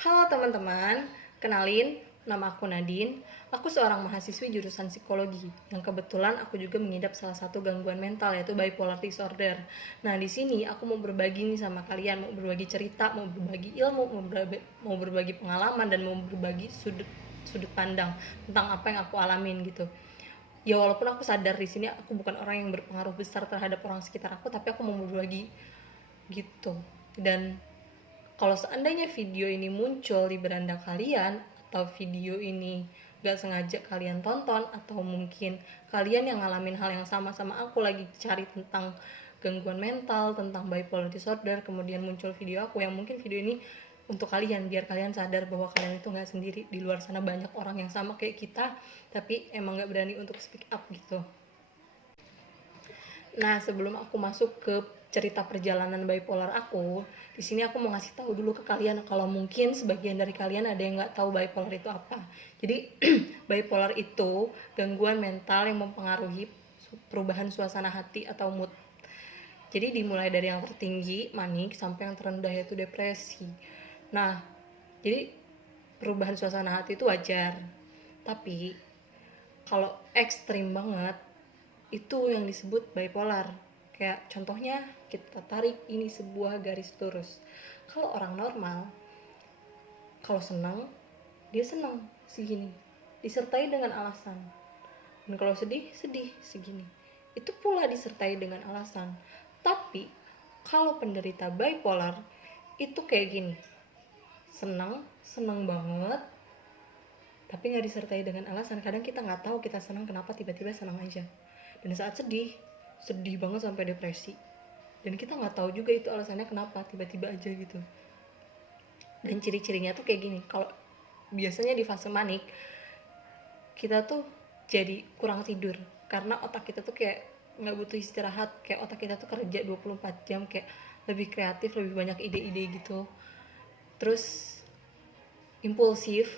Halo teman-teman, kenalin, nama aku Nadine. Aku seorang mahasiswi jurusan psikologi yang kebetulan aku juga mengidap salah satu gangguan mental yaitu bipolar disorder. Nah, di sini aku mau berbagi nih sama kalian, mau berbagi cerita, mau berbagi ilmu, mau berbagi pengalaman dan mau berbagi sudut pandang tentang apa yang aku alamin gitu. Ya walaupun aku sadar di sini aku bukan orang yang berpengaruh besar terhadap orang sekitar aku, tapi aku mau berbagi gitu. Dan kalau seandainya video ini muncul di beranda kalian atau video ini gak sengaja kalian tonton, atau mungkin kalian yang ngalamin hal yang sama aku lagi cari tentang gangguan mental, tentang bipolar disorder, kemudian muncul video aku, yang mungkin video ini untuk kalian biar kalian sadar bahwa kalian itu gak sendiri. Di luar sana banyak orang yang sama kayak kita tapi emang gak berani untuk speak up gitu. Nah, sebelum aku masuk ke cerita perjalanan bipolar aku, di sini aku mau ngasih tahu dulu ke kalian kalau mungkin sebagian dari kalian ada yang nggak tahu bipolar itu apa. Jadi, bipolar itu gangguan mental yang mempengaruhi perubahan suasana hati atau mood. Jadi dimulai dari yang tertinggi, manik, sampai yang terendah yaitu depresi. Nah, jadi perubahan suasana hati itu wajar. Tapi kalau ekstrim banget itu yang disebut bipolar. Kayak contohnya kita tarik ini sebuah garis lurus. Kalau orang normal, kalau senang dia senang segini, disertai dengan alasan. Dan kalau sedih, sedih segini. Itu pula disertai dengan alasan. Tapi kalau penderita bipolar itu kayak gini, senang, senang banget, tapi nggak disertai dengan alasan. Kadang kita nggak tahu kita senang kenapa, tiba-tiba senang aja. Dan saat sedih, sedih banget sampai depresi, dan kita nggak tahu juga itu alasannya kenapa, tiba-tiba aja gitu. Dan ciri-cirinya tuh kayak gini. Kalau biasanya di fase manik, kita tuh jadi kurang tidur karena otak kita tuh kayak nggak butuh istirahat. Kayak otak kita tuh kerja 24 jam, kayak lebih kreatif, lebih banyak ide-ide gitu. Terus impulsif,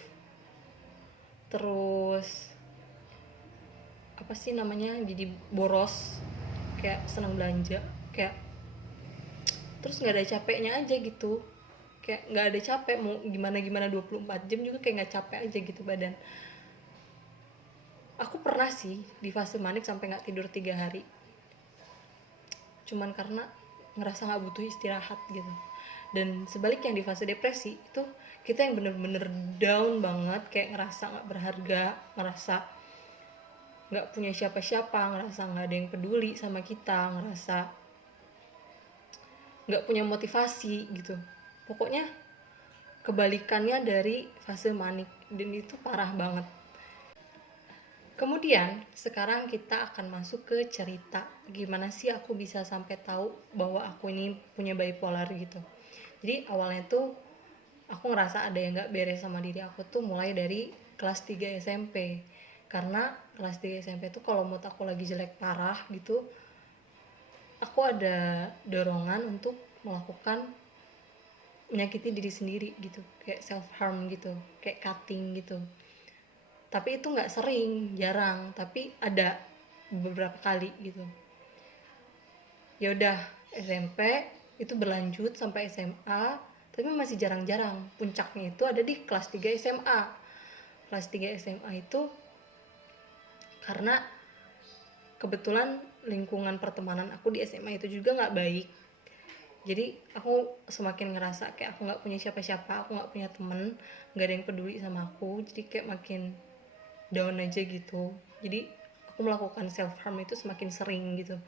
terus apa sih namanya, jadi boros, kayak senang belanja, kayak terus nggak ada capeknya aja gitu. Kayak nggak ada capek, mau gimana 24 jam juga kayak nggak capek aja gitu badan. Aku pernah sih di fase manik sampai nggak tidur 3 hari, cuman karena ngerasa nggak butuh istirahat gitu. Dan sebaliknya di fase depresi itu kita yang bener-bener down banget, kayak ngerasa nggak berharga, ngerasa nggak punya siapa-siapa, ngerasa nggak ada yang peduli sama kita, ngerasa nggak punya motivasi gitu. Pokoknya kebalikannya dari fase manik, dan itu parah banget. Kemudian sekarang kita akan masuk ke cerita gimana sih aku bisa sampai tahu bahwa aku ini punya bipolar gitu. Jadi awalnya tuh aku ngerasa ada yang gak beres sama diri aku tuh mulai dari kelas 3 SMP. Karena kelas 3 SMP tuh kalau mood aku lagi jelek parah gitu, aku ada dorongan untuk melakukan menyakiti diri sendiri gitu, kayak self harm gitu, kayak cutting gitu. Tapi itu nggak sering, jarang, tapi ada beberapa kali gitu. Ya udah, SMP itu berlanjut sampai SMA, tapi masih jarang-jarang. Puncaknya itu ada di kelas 3 SMA. Kelas 3 SMA itu karena kebetulan lingkungan pertemanan aku di SMA itu juga nggak baik. Jadi aku semakin ngerasa kayak aku nggak punya siapa-siapa, aku nggak punya temen, nggak ada yang peduli sama aku. Jadi kayak makin down aja gitu. Jadi aku melakukan self harm itu semakin sering gitu.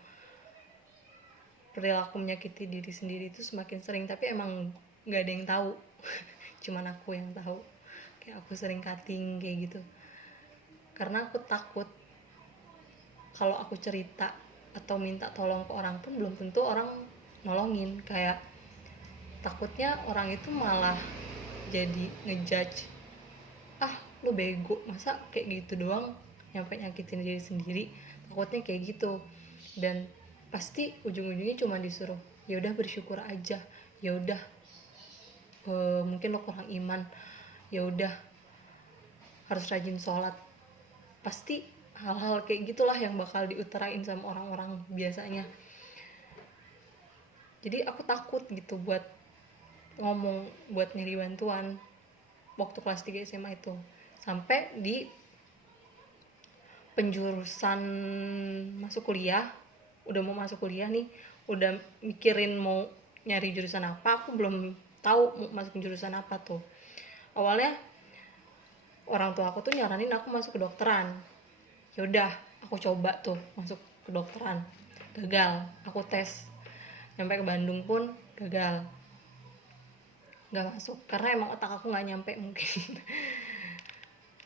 Perilaku menyakiti diri sendiri itu semakin sering, tapi emang nggak ada yang tahu. Cuman aku yang tahu. Kayak aku sering cutting kayak gitu. Karena aku takut kalau aku cerita atau minta tolong ke orang pun belum tentu orang nolongin. Kayak takutnya orang itu malah jadi ngejudge, ah lu bego, masa kayak gitu doang nyampe nyakitin diri sendiri. Takutnya kayak gitu. Dan pasti ujung-ujungnya cuma disuruh ya udah bersyukur aja, ya udah mungkin lo kurang iman, ya udah harus rajin sholat. Pasti hal-hal kayak gitulah yang bakal diutarain sama orang-orang biasanya. Jadi aku takut gitu buat ngomong, buat nyari bantuan. waktu kelas 3 SMA itu. Sampai di penjurusan masuk kuliah, udah mau masuk kuliah nih, udah mikirin mau nyari jurusan apa, aku belum tahu mau masuk jurusan apa tuh. Awalnya orang tua aku tuh nyaranin aku masuk kedokteran. Yaudah, aku coba tuh masuk kedokteran. Gagal, aku tes. Nyampe ke Bandung pun gagal. Nggak masuk, karena emang otak aku nggak nyampe mungkin.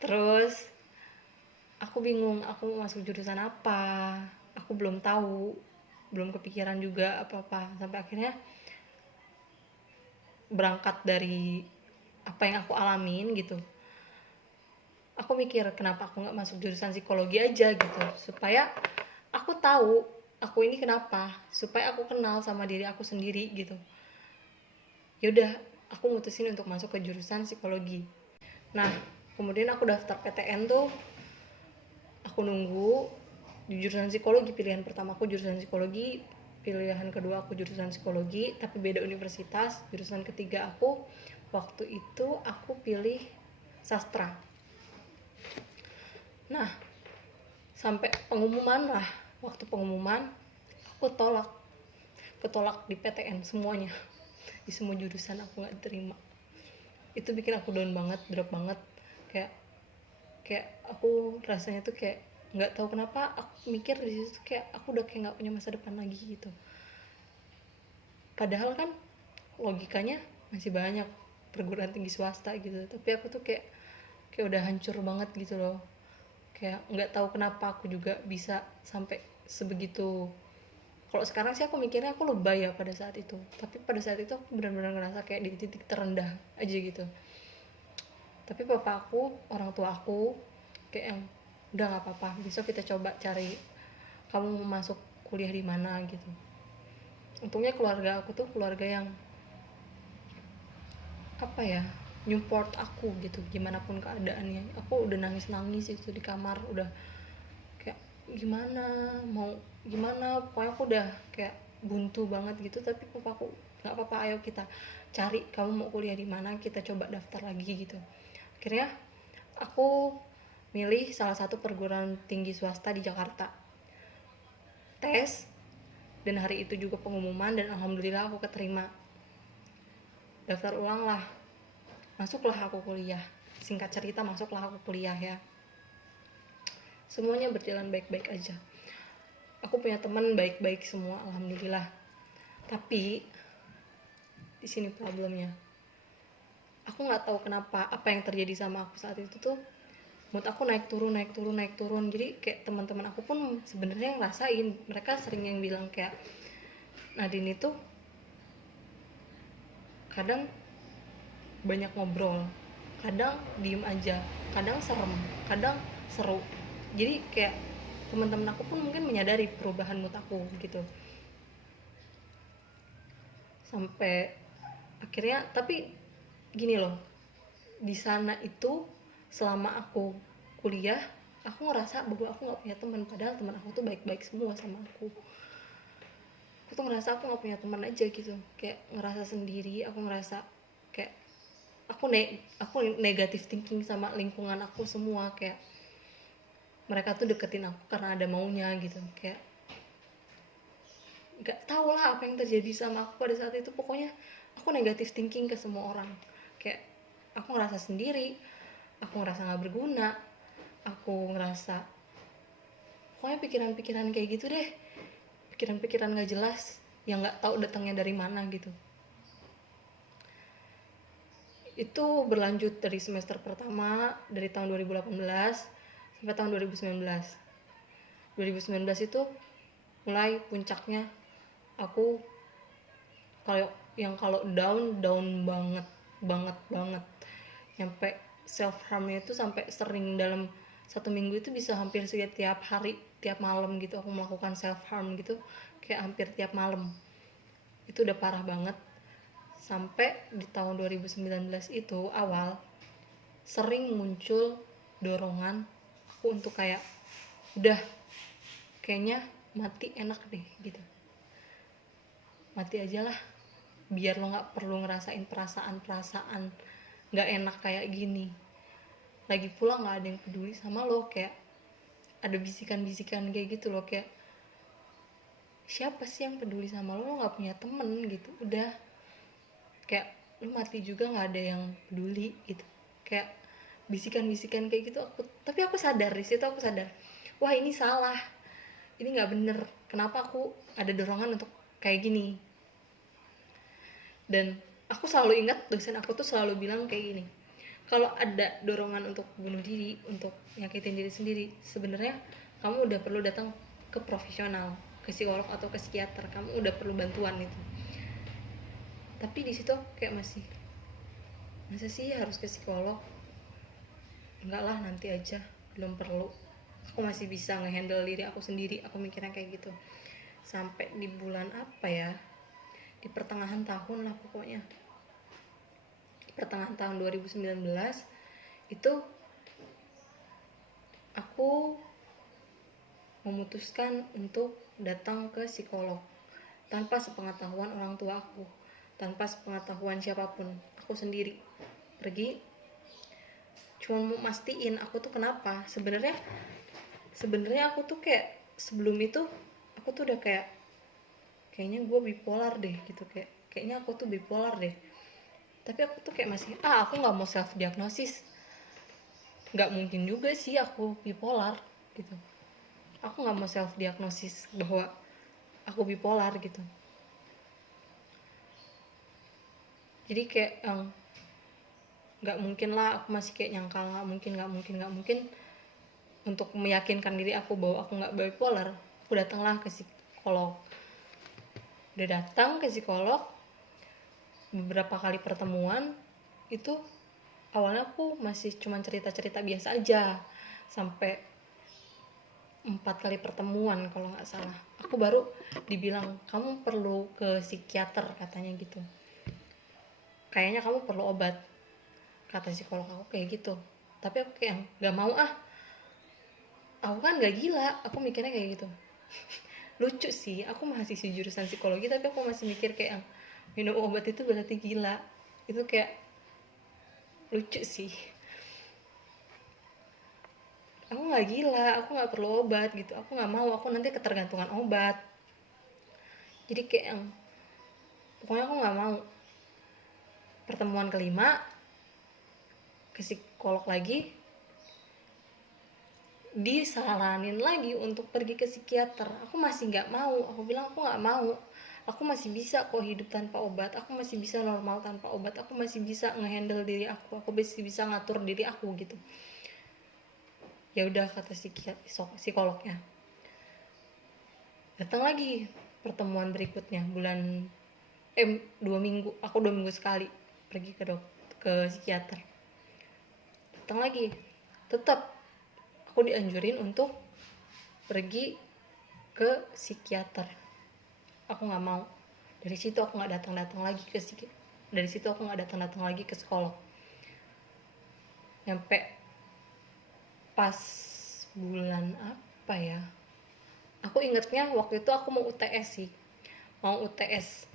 Terus aku bingung aku mau masuk jurusan apa, aku belum tahu, belum kepikiran juga apa-apa, sampai akhirnya berangkat dari apa yang aku alamin gitu, aku mikir kenapa aku nggak masuk jurusan psikologi aja gitu, supaya aku tahu aku ini kenapa, supaya aku kenal sama diri aku sendiri gitu. Yaudah, aku mutusin untuk masuk ke jurusan psikologi. Nah, kemudian aku daftar PTN tuh, aku nunggu di jurusan psikologi. Pilihan pertama aku jurusan psikologi, pilihan kedua aku jurusan psikologi tapi beda universitas. Jurusan ketiga aku waktu itu aku pilih sastra. Nah, sampai pengumuman lah, waktu pengumuman aku ketolak di PTN semuanya, di semua jurusan aku nggak diterima. Itu bikin aku down banget, drop banget, kayak aku rasanya tuh kayak nggak tahu kenapa aku mikir di situ kayak aku udah kayak nggak punya masa depan lagi gitu. Padahal kan logikanya masih banyak perguruan tinggi swasta gitu, tapi aku tuh kayak udah hancur banget gitu loh. Kayak nggak tahu kenapa aku juga bisa sampai sebegitu. Kalau sekarang sih aku mikirnya aku lebay ya pada saat itu, tapi pada saat itu aku benar-benar ngerasa kayak di titik terendah aja gitu. Tapi papa aku, orang tua aku kayak yang udah nggak apa-apa, besok kita coba cari kamu mau masuk kuliah di mana gitu. Untungnya keluarga aku tuh keluarga yang apa ya, nyupport aku gitu gimana pun keadaannya. Aku udah nangis itu di kamar, udah kayak gimana pokoknya aku udah kayak buntu banget gitu, tapi papaku nggak apa-apa, ayo kita cari kamu mau kuliah di mana, kita coba daftar lagi gitu. Akhirnya aku milih salah satu perguruan tinggi swasta di Jakarta, tes, dan hari itu juga pengumuman, dan alhamdulillah aku keterima. Daftar ulang lah, masuklah aku kuliah. Singkat cerita, masuklah aku kuliah ya. Semuanya berjalan baik-baik aja, aku punya teman baik-baik semua alhamdulillah. Tapi di sini problemnya, aku nggak tahu kenapa apa yang terjadi sama aku saat itu tuh, mood aku naik turun. Jadi kayak teman-teman aku pun sebenarnya ngerasain, mereka sering yang bilang kayak Nadine itu kadang banyak ngobrol, kadang diem aja, kadang serem, kadang seru. Jadi kayak teman-teman aku pun mungkin menyadari perubahan mood aku gitu. Sampai akhirnya, tapi gini loh, di sana itu selama aku kuliah aku ngerasa bahwa aku nggak punya teman, padahal teman aku tuh baik-baik semua sama aku. Aku tuh ngerasa aku nggak punya teman aja gitu, kayak ngerasa sendiri. Aku ngerasa kayak aku negatif thinking sama lingkungan aku semua, kayak mereka tuh deketin aku karena ada maunya gitu. Kayak nggak tau lah apa yang terjadi sama aku pada saat itu, pokoknya aku negatif thinking ke semua orang. Kayak aku ngerasa sendiri, aku ngerasa nggak berguna, aku ngerasa pokoknya pikiran-pikiran kayak gitu deh, pikiran-pikiran nggak jelas yang nggak tahu datangnya dari mana gitu. Itu berlanjut dari semester pertama, dari tahun 2018 sampai tahun 2019. 2019 itu mulai puncaknya aku kalau down banget, sampai self harmnya itu sampai sering, dalam satu minggu itu bisa hampir setiap hari, tiap malam gitu aku melakukan self harm gitu, kayak hampir tiap malam. Itu udah parah banget. Sampai di tahun 2019 itu awal sering muncul dorongan aku untuk kayak udah kayaknya mati enak deh gitu, mati aja lah biar lo nggak perlu ngerasain perasaan nggak enak kayak gini. Lagi pula nggak ada yang peduli sama lo, kayak ada bisikan-bisikan kayak gitu loh, kayak siapa sih yang peduli sama lo, lo nggak punya temen gitu, udah kayak lo mati juga nggak ada yang peduli gitu. Kayak bisikan-bisikan kayak gitu. Tapi aku sadar, di situ aku sadar, wah ini salah, ini nggak bener, kenapa aku ada dorongan untuk kayak gini. Dan aku selalu ingat dosen aku tuh selalu bilang kayak gini, kalau ada dorongan untuk bunuh diri, untuk nyakitin diri sendiri, sebenarnya kamu udah perlu datang ke profesional, ke psikolog atau ke psikiater, kamu udah perlu bantuan itu. Tapi di situ kayak masih, masa sih harus ke psikolog? Enggak lah, nanti aja, belum perlu, aku masih bisa ngehandle diri aku sendiri, aku mikirnya kayak gitu. Sampai di bulan apa ya, di pertengahan tahun lah pokoknya, pertengahan tahun 2019 itu aku memutuskan untuk datang ke psikolog tanpa sepengetahuan orang tua aku, tanpa sepengetahuan siapapun. Aku sendiri pergi, cuma mau mastiin aku tuh kenapa. Sebenarnya aku tuh kayak sebelum itu aku tuh udah kayak, kayaknya gue bipolar deh gitu, kayaknya aku tuh bipolar deh. Tapi aku tuh kayak masih, aku nggak mau self diagnosis, nggak mungkin juga sih aku bipolar gitu. Aku nggak mau self diagnosis bahwa aku bipolar gitu. Jadi kayak yang nggak mungkin lah, aku masih kayak nyangkal nggak mungkin untuk meyakinkan diri aku bahwa aku nggak bipolar. Aku datanglah ke psikolog. Udah datang ke psikolog, beberapa kali pertemuan itu awalnya aku masih cuma cerita-cerita biasa aja, sampai 4 kali pertemuan kalau nggak salah aku baru dibilang kamu perlu ke psikiater katanya gitu, kayaknya kamu perlu obat, kata psikolog aku kayak gitu. Tapi aku kayak nggak mau, aku kan nggak gila, aku mikirnya kayak gitu. Lucu sih, aku masih jurusan psikologi tapi aku masih mikir kayak minum obat itu berarti gila. Itu kayak lucu sih. Aku nggak gila, aku nggak perlu obat gitu, aku nggak mau, aku nanti ketergantungan obat. Jadi kayak yang pokoknya aku nggak mau. Pertemuan kelima ke psikolog lagi, disaranin lagi untuk pergi ke psikiater. Aku masih nggak mau, aku bilang aku nggak mau, aku masih bisa kok hidup tanpa obat, aku masih bisa normal tanpa obat, aku masih bisa ngehandle diri aku masih bisa ngatur diri aku gitu. Ya udah, kata psikolognya. Datang lagi pertemuan berikutnya bulan 2 minggu, aku 2 minggu sekali pergi ke psikiater. Datang lagi, tetap aku dianjurin untuk pergi ke psikiater. Aku nggak mau. Dari situ aku nggak datang lagi ke psikiater. Dari situ aku nggak datang lagi ke psikolog. Nyampe pas bulan apa ya, aku ingetnya waktu itu aku mau UTS sih, mau UTS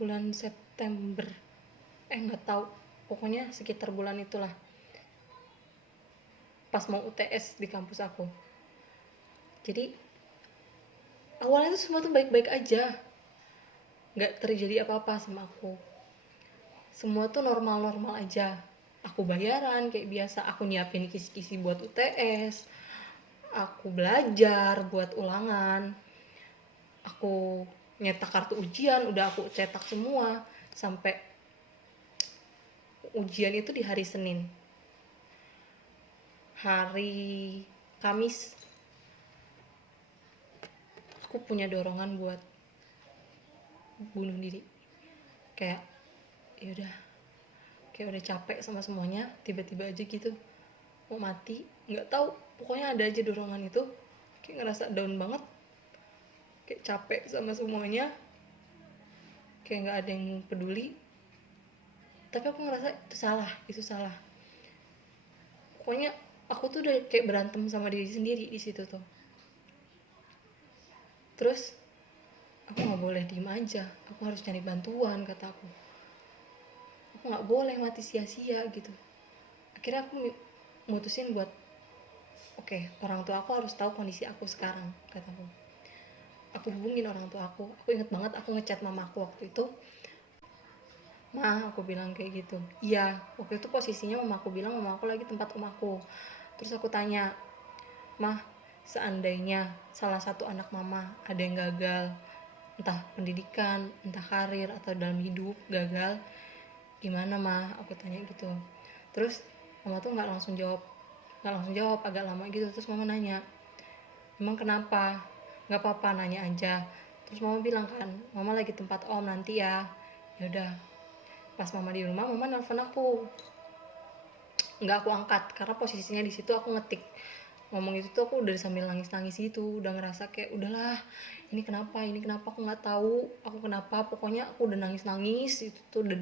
bulan September, nggak tahu, pokoknya sekitar bulan itulah, pas mau UTS di kampus aku. Jadi awalnya tuh semua tuh baik-baik aja, nggak terjadi apa-apa sama aku, semua tuh normal-normal aja. Aku bayaran kayak biasa, aku nyiapin kisi-kisi buat UTS, aku belajar buat ulangan, aku nyetak kartu ujian, udah aku cetak semua. Sampai ujian itu di hari Senin, hari Kamis aku punya dorongan buat bunuh diri. Kayak yaudah, kayak udah capek sama semuanya, tiba-tiba aja gitu mau mati, nggak tahu, pokoknya ada aja dorongan itu. Kayak ngerasa down banget, kayak capek sama semuanya, kayak nggak ada yang peduli. Tapi aku ngerasa itu salah. Pokoknya aku tuh udah kayak berantem sama diri sendiri di situ tuh. Terus aku nggak boleh diem aja, aku harus cari bantuan, kata aku. aku nggak boleh mati sia-sia gitu. Akhirnya aku mutusin buat oke, orang tua aku harus tahu kondisi aku sekarang, kataku. Aku hubungin orang tua aku inget banget aku ngechat mama aku waktu itu. Ma, aku bilang kayak gitu. Iya, waktu itu posisinya mama aku bilang mama aku lagi tempat rumahku. Terus aku tanya, mah, seandainya salah satu anak mama ada yang gagal, entah pendidikan, entah karir, atau dalam hidup gagal, gimana mah? Aku tanya gitu. Terus mama tuh nggak langsung jawab, agak lama gitu. Terus mama nanya, emang kenapa? Nggak apa-apa, nanya aja. Terus mama bilang kan, mama lagi tempat om, nanti ya. Ya udah, pas mama di rumah, mama nelfon aku, nggak aku angkat karena posisinya di situ aku ngetik ngomong itu tuh. Aku udah sambil nangis gitu, udah ngerasa kayak udahlah, ini kenapa aku nggak tahu aku kenapa, pokoknya aku udah nangis itu tuh, udah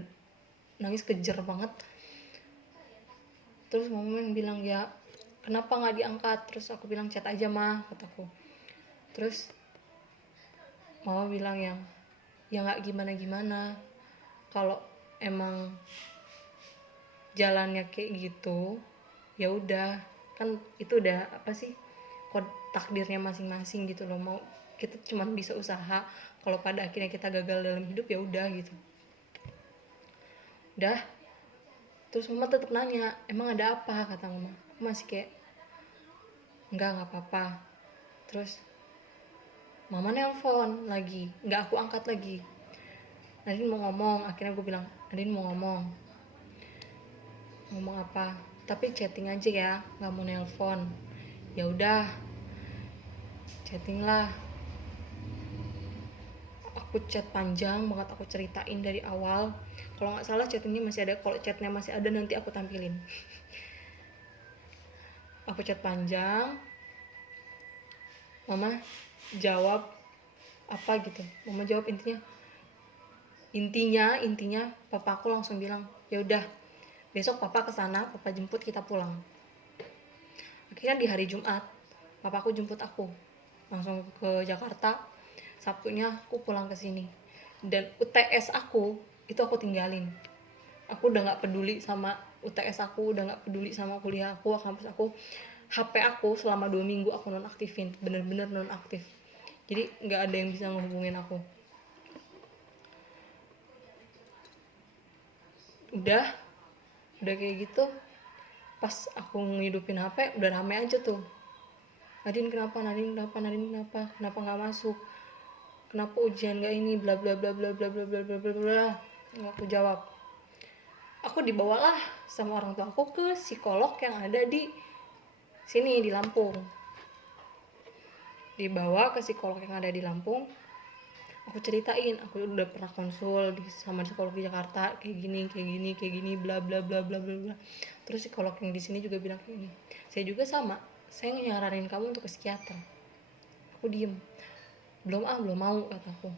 nangis kejer banget. Terus mama yang bilang, ya kenapa nggak diangkat? Terus aku bilang, chat aja mah, kataku. Terus mama bilang yang ya nggak gimana kalau emang jalannya kayak gitu, ya udah, kan itu udah apa sih, takdirnya masing-masing gitu loh. Mau kita cuma bisa usaha, kalau pada akhirnya kita gagal dalam hidup ya udah gitu. Udah. Terus mama tetap nanya, emang ada apa? Kata mama. Aku masih kayak nggak apa-apa. Terus mama nelpon lagi, nggak aku angkat lagi. Nadine mau ngomong, akhirnya gue bilang, Nadine mau ngomong apa? Tapi chatting aja ya, nggak mau nelpon. Ya udah, chatting lah. Aku chat panjang banget, aku ceritain dari awal. Kalau nggak salah chattingnya masih ada, kalau chatnya masih ada nanti aku tampilin. Aku chat panjang, mama jawab apa gitu. Mama jawab intinya papa aku langsung bilang, ya udah besok papa kesana, papa jemput, kita pulang. Akhirnya di hari Jumat papa aku jemput aku langsung ke Jakarta. Sabtunya aku pulang ke sini, dan UTS aku itu aku tinggalin. Aku udah nggak peduli sama UTS aku, udah nggak peduli sama kuliah aku, kampus aku. HP aku selama 2 minggu aku nonaktifin, bener-bener nonaktif. Jadi nggak ada yang bisa ngehubungin aku. Udah kayak gitu. Pas aku ngidupin HP udah rame aja tuh. Nadine kenapa kenapa nggak masuk, kenapa ujian gak ini, bla bla bla bla bla bla bla bla bla bla. Nggak aku jawab. Aku dibawalah sama orang tua aku ke psikolog yang ada di sini di Lampung. Dibawa ke psikolog yang ada di Lampung. Aku ceritain, aku udah pernah konsul sama psikolog di Jakarta, kayak gini, bla bla bla bla bla bla. Terus psikolog yang di sini juga bilang kayak gini. Saya juga sama, saya nyaranin kamu untuk ke psikiater. Aku diem. Belum mau, kataku.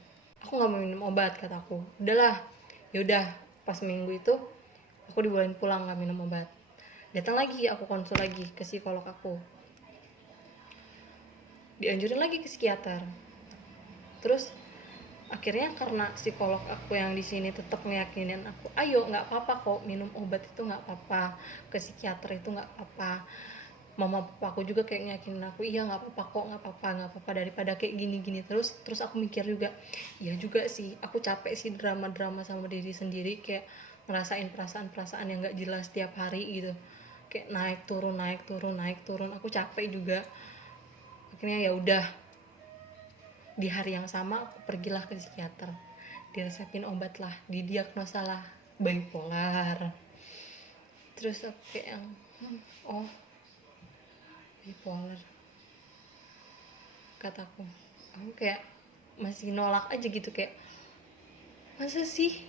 Aku nggak mau minum obat, kataku. Udahlah, yaudah. Pas minggu itu aku dibolehin pulang nggak minum obat. Datang lagi, aku konsul lagi ke psikolog aku. Dianjurin lagi ke psikiater. Terus akhirnya karena psikolog aku yang di sini tetap ngeyakinin aku, ayo nggak apa-apa kok, minum obat itu nggak apa-apa, ke psikiater itu nggak apa-apa. Mama papa aku juga kayak ngeyakinin aku, iya nggak apa-apa kok, nggak apa-apa daripada kayak gini terus aku mikir juga, iya juga sih, aku capek sih drama sama diri sendiri, kayak ngerasain perasaan yang nggak jelas tiap hari gitu, kayak naik turun, aku capek juga. Akhirnya ya udah, di hari yang sama aku pergilah ke psikiater, diresepin obat lah, didiagnosa lah bipolar. Terus aku kayak yang oh bipolar, kataku. Aku kayak masih nolak aja gitu, kayak masa sih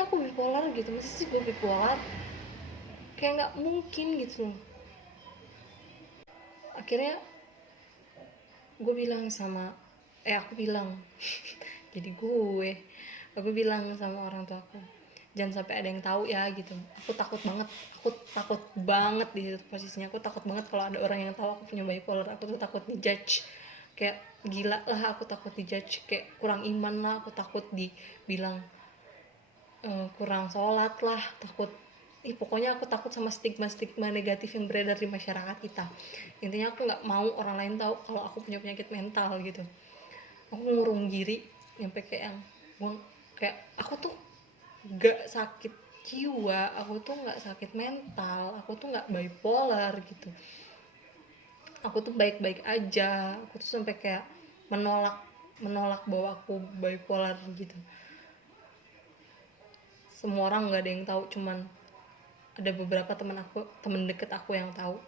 aku bipolar gitu, masa sih gue bipolar, kayak nggak mungkin gitu. Akhirnya gue bilang sama jadi aku bilang sama orang tua aku, jangan sampai ada yang tahu ya gitu. Aku takut banget di situ posisinya. Aku takut banget kalau ada orang yang tahu aku punya bipolar. Aku tuh takut dijudge, kayak gila lah, aku takut dijudge, kayak kurang iman lah, aku takut dibilang kurang sholat lah, takut pokoknya aku takut sama stigma negatif yang beredar di masyarakat kita. Intinya aku nggak mau orang lain tahu kalau aku punya penyakit mental gitu. Aku ngurung diri sampai kayak yang kayak aku tuh nggak sakit jiwa, aku tuh nggak sakit mental, aku tuh nggak bipolar gitu, aku tuh baik-baik aja. Aku tuh sampai kayak menolak bahwa aku bipolar gitu. Semua orang nggak ada yang tahu, cuman ada beberapa temen deket aku yang tahu,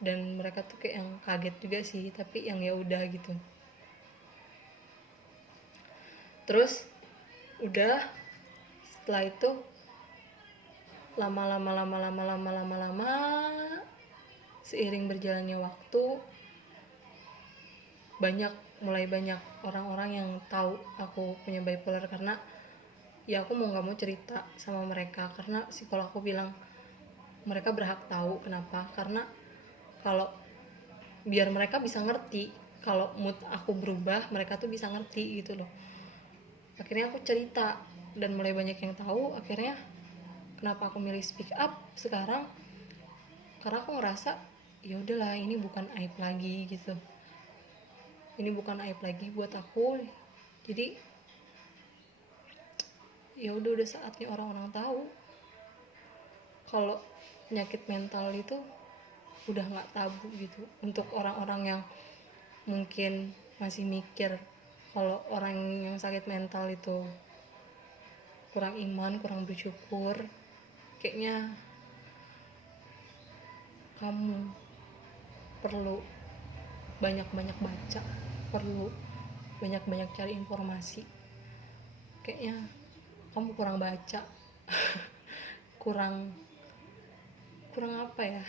dan mereka tuh kayak yang kaget juga sih, tapi yang ya udah gitu. Terus udah setelah itu lama seiring berjalannya waktu mulai banyak orang-orang yang tahu aku punya bipolar, karena ya aku mau nggak mau cerita sama mereka, karena psikolog aku bilang mereka berhak tahu. Kenapa? Karena kalau biar mereka bisa ngerti kalau mood aku berubah, mereka tuh bisa ngerti gitu loh. Akhirnya aku cerita dan mulai banyak yang tahu. Akhirnya kenapa aku milih speak up sekarang, karena aku ngerasa ya udahlah, ini bukan aib lagi gitu, ini bukan aib lagi buat aku. Jadi ya udah saatnya orang-orang tahu kalau penyakit mental itu udah nggak tabu gitu. Untuk orang-orang yang mungkin masih mikir kalau orang yang sakit mental itu kurang iman, kurang bersyukur, kayaknya kamu perlu banyak-banyak baca, perlu banyak-banyak cari informasi. Kayaknya kamu kurang baca, kurang apa ya,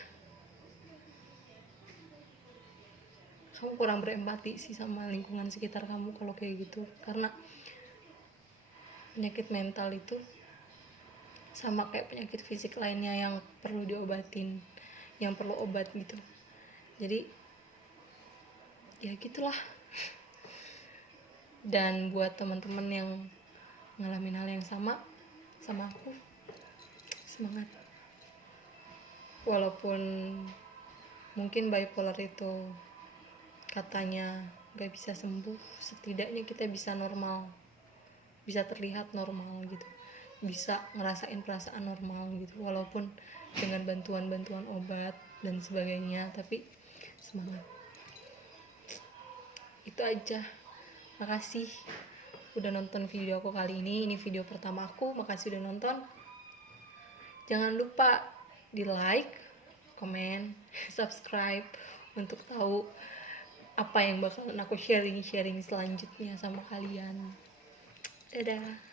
kamu kurang berempati sih sama lingkungan sekitar kamu kalau kayak gitu. Karena penyakit mental itu sama kayak penyakit fisik lainnya yang perlu diobatin, yang perlu obat gitu. Jadi ya gitulah. Dan buat teman-teman yang ngalamin hal yang sama aku, semangat. Walaupun mungkin bipolar itu katanya gak bisa sembuh, setidaknya kita bisa normal, bisa terlihat normal gitu, bisa ngerasain perasaan normal gitu, walaupun dengan bantuan obat dan sebagainya. Tapi semangat. Itu aja. Makasih udah nonton video aku kali ini video pertama aku. Makasih udah nonton. Jangan lupa di like, komen, subscribe untuk tahu apa yang bakalan aku sharing selanjutnya sama kalian. Dadah.